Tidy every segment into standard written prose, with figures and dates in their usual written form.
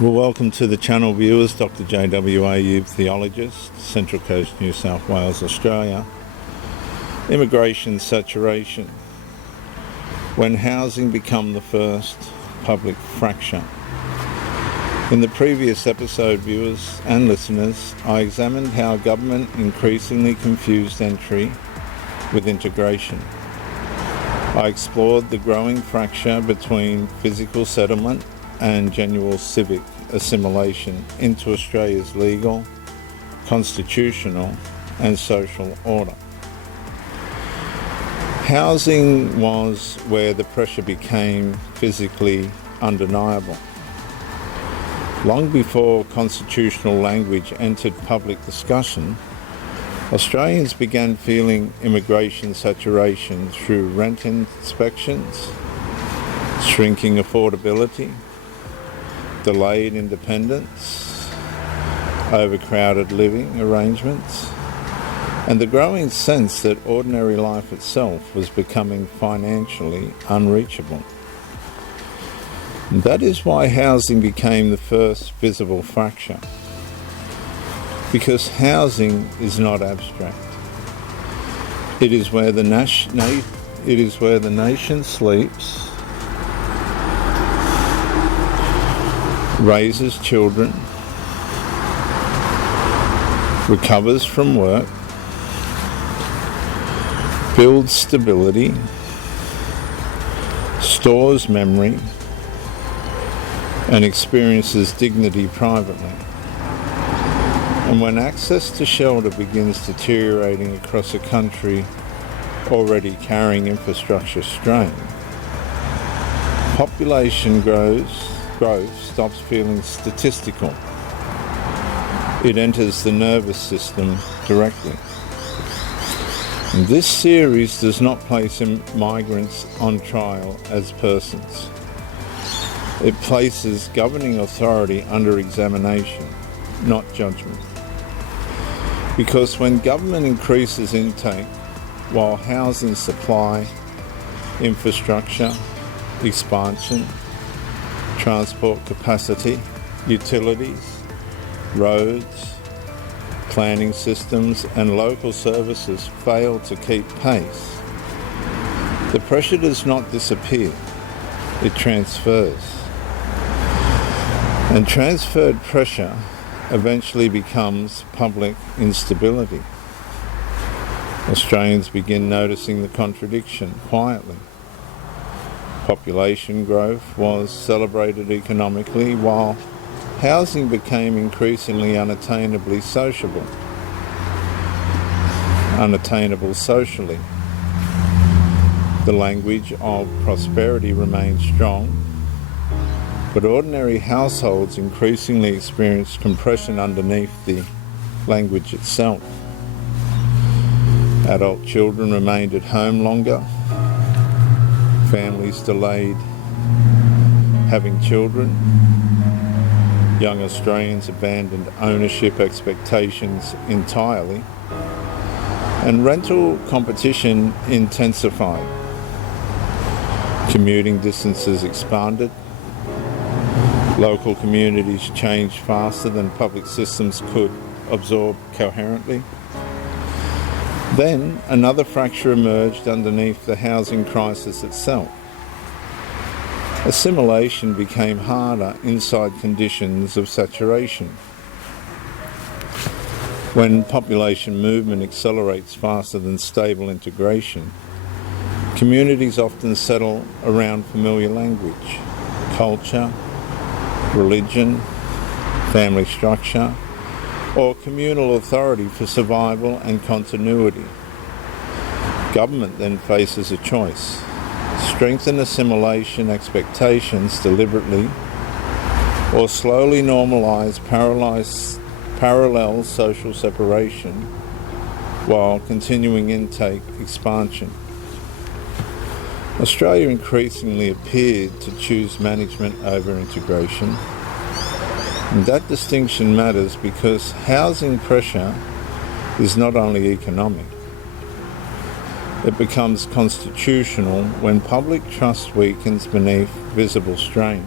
Well, welcome to the channel viewers. Dr. JWA, theologist, Central Coast, New South Wales, Australia. Immigration saturation. When housing become the first public fracture. In the previous episode, viewers and listeners, I examined how government increasingly confused entry with integration. I explored the growing fracture between physical settlement and genuine civic assimilation into Australia's legal, constitutional and social order. Housing was where the pressure became physically undeniable. Long before constitutional language entered public discussion, Australians began feeling immigration saturation through rent inspections, shrinking affordability, delayed independence, overcrowded living arrangements, and the growing sense that ordinary life itself was becoming financially unreachable. And that is why housing became the first visible fracture, because housing is not abstract. It is where the nation sleeps, raises children, recovers from work, builds stability, stores memory, and experiences dignity privately. And when access to shelter begins deteriorating across a country already carrying infrastructure strain, population growth stops feeling statistical. It enters the nervous system directly. And this series does not place migrants on trial as persons. It places governing authority under examination, not judgment. Because when government increases intake while housing supply, infrastructure, expansion, transport capacity, utilities, roads, planning systems and local services fail to keep pace, the pressure does not disappear, it transfers. And transferred pressure eventually becomes public instability. Australians begin noticing the contradiction quietly. Population growth was celebrated economically while housing became increasingly unattainable socially. The language of prosperity remained strong, but ordinary households increasingly experienced compression underneath the language itself. Adult children remained at home longer. Families delayed having children. Young Australians abandoned ownership expectations entirely. And rental competition intensified. Commuting distances expanded. Local communities changed faster than public systems could absorb coherently. Then another fracture emerged underneath the housing crisis itself. Assimilation became harder inside conditions of saturation. When population movement accelerates faster than stable integration, communities often settle around familiar language, culture, religion, family structure, or communal authority for survival and continuity. Government then faces a choice: strengthen assimilation expectations deliberately, or slowly normalise parallel social separation while continuing intake expansion. Australia increasingly appeared to choose management over integration. And that distinction matters because housing pressure is not only economic. It becomes constitutional when public trust weakens beneath visible strain.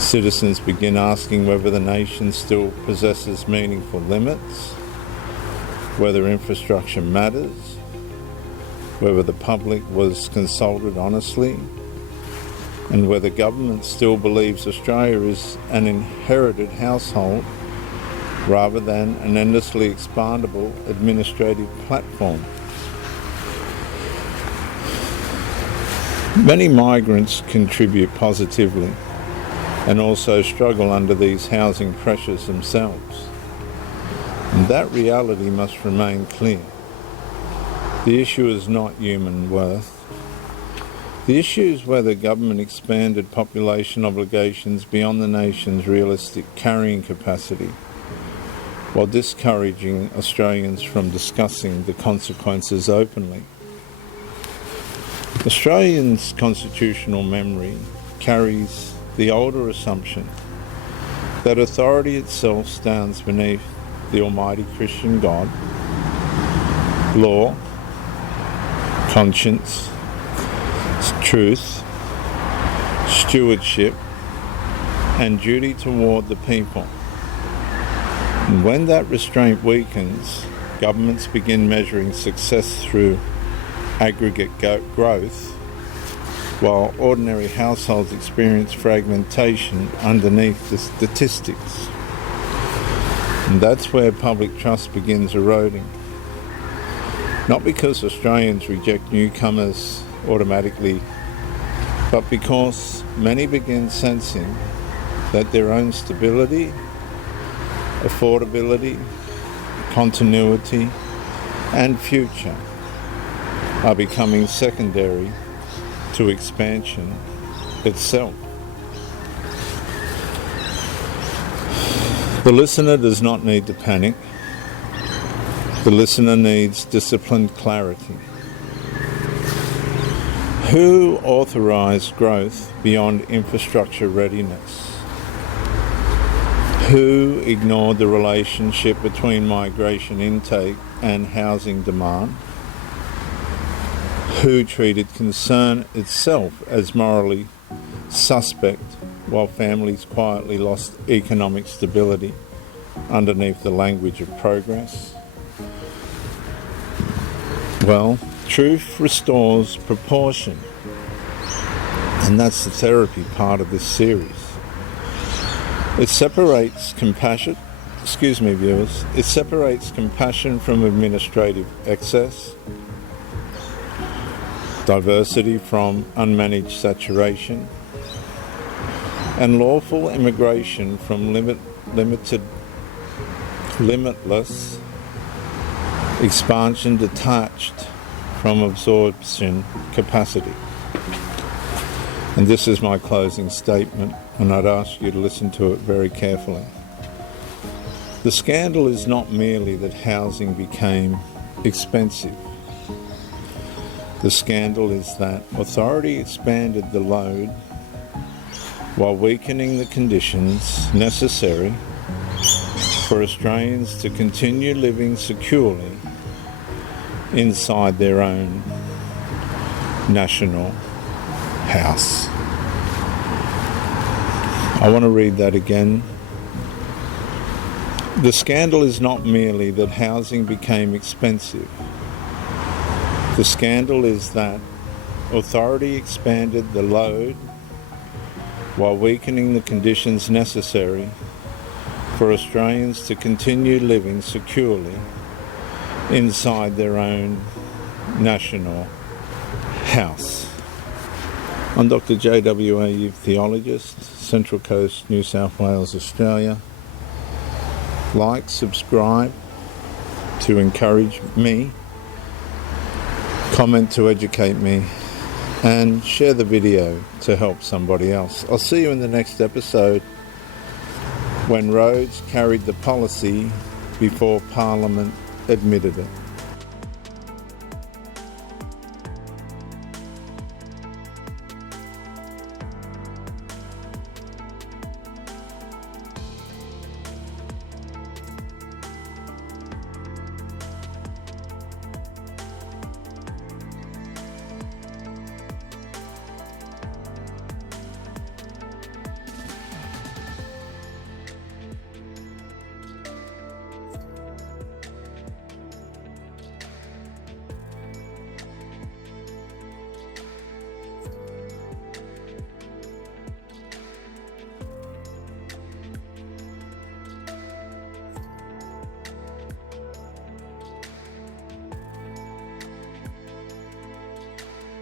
Citizens begin asking whether the nation still possesses meaningful limits, whether infrastructure matters, whether the public was consulted honestly, and whether government still believes Australia is an inherited household rather than an endlessly expandable administrative platform. Many migrants contribute positively and also struggle under these housing pressures themselves. And that reality must remain clear. The issue is not human worth. The issue is whether government expanded population obligations beyond the nation's realistic carrying capacity, while discouraging Australians from discussing the consequences openly. Australians' constitutional memory carries the older assumption that authority itself stands beneath the Almighty Christian God, law, conscience, truth, stewardship, and duty toward the people. And when that restraint weakens, governments begin measuring success through aggregate growth, while ordinary households experience fragmentation underneath the statistics. And that's where public trust begins eroding. Not because Australians reject newcomers automatically, but because many begin sensing that their own stability, affordability, continuity, and future are becoming secondary to expansion itself. The listener does not need to panic. The listener needs disciplined clarity. Who authorised growth beyond infrastructure readiness? Who ignored the relationship between migration intake and housing demand? Who treated concern itself as morally suspect while families quietly lost economic stability underneath the language of progress? Well, truth restores proportion, and that's the therapy part of this series. It separates compassion from administrative excess, diversity from unmanaged saturation, and lawful immigration from limitless expansion detached from absorption capacity. And this is my closing statement, and I'd ask you to listen to it very carefully. The scandal is not merely that housing became expensive. The scandal is that authority expanded the load while weakening the conditions necessary for Australians to continue living securely inside their own national house. I want to read that again. The scandal is not merely that housing became expensive. The scandal is that authority expanded the load while weakening the conditions necessary for Australians to continue living securely inside their own national house. I'm Dr. J.W.A. theologist, Central Coast, New South Wales, Australia. Like, subscribe to encourage me, comment to educate me, and share the video to help somebody else. I'll see you in the next episode, when Rhodes carried the policy before Parliament admitted it.